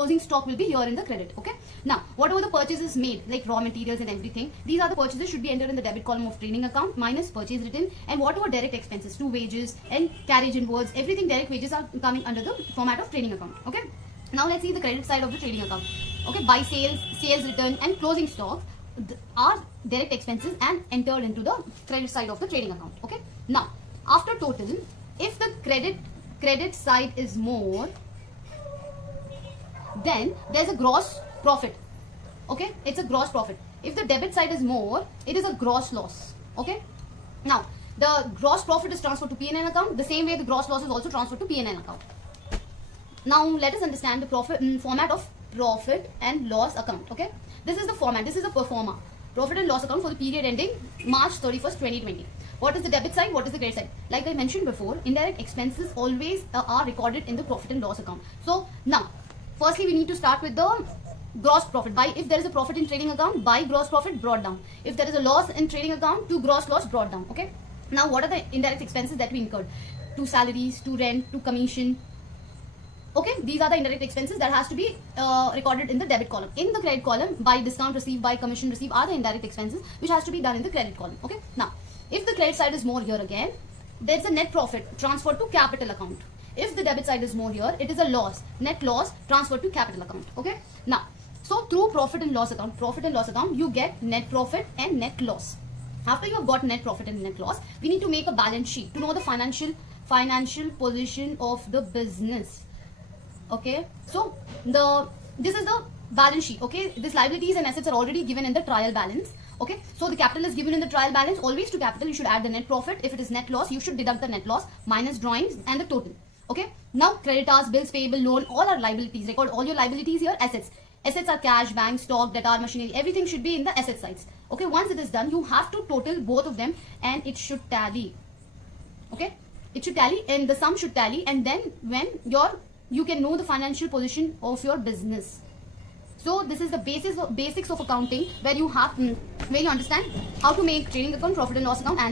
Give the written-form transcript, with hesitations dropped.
closing stock will be here in the credit. Okay. Now, whatever the purchases made, like raw materials and everything, these are the purchases should be entered in the debit column of trading account minus purchase written, and whatever direct expenses to wages and carriage inwards, everything direct wages are coming under the format of trading account. Okay. Now let's see the credit side of the trading account. Okay, buy sales, sales return and closing stock are direct expenses and entered into the credit side of the trading account. Okay. Now, after total, if the credit side is more, then there's a gross profit. Okay, it's a gross profit. If the debit side is more, it is a gross loss. Okay. Now, the gross profit is transferred to P&L account. The same way the gross loss is also transferred to P&L account. Now, let us understand the format of profit and loss account. Okay, this is the format. This is the pro forma profit and loss account for the period ending March 31st, 2020. What is the debit side? What is the credit side? Like I mentioned before, indirect expenses always are recorded in the profit and loss account. So now, firstly, we need to start with the gross profit. By if there is a profit in trading account, by gross profit brought down. If there is a loss in trading account, to gross loss brought down. Okay. Now, what are the indirect expenses that we incurred? To salaries, to rent, to commission. Okay, these are the indirect expenses that has to be recorded in the debit column. In the credit column, by discount received, by commission received are the indirect expenses which has to be done in the credit column. Okay. Now, if the credit side is more here again, there's a net profit transferred to capital account. If the debit side is more here, it is a loss, net loss transferred to capital account. Okay. Now, so through profit and loss account, you get net profit and net loss. After you have got net profit and net loss, we need to make a balance sheet to know the financial position of the business. Okay, so this is the balance sheet. Okay, this liabilities and assets are already given in the trial balance. Okay, so the capital is given in the trial balance. Always to capital you should add the net profit. If it is net loss, you should deduct the net loss minus drawings and the total. Okay, now creditors, bills payable, loan, all are liabilities. Record all your liabilities here. Assets are cash, bank, stock, debtor, machinery. Everything should be in the asset sides. Okay, once it is done, you have to total both of them and it should tally. Okay, it should tally and the sum should tally, and then when you can know the financial position of your business. So this is the basics of accounting, where you understand how to make trading account, profit and loss account, and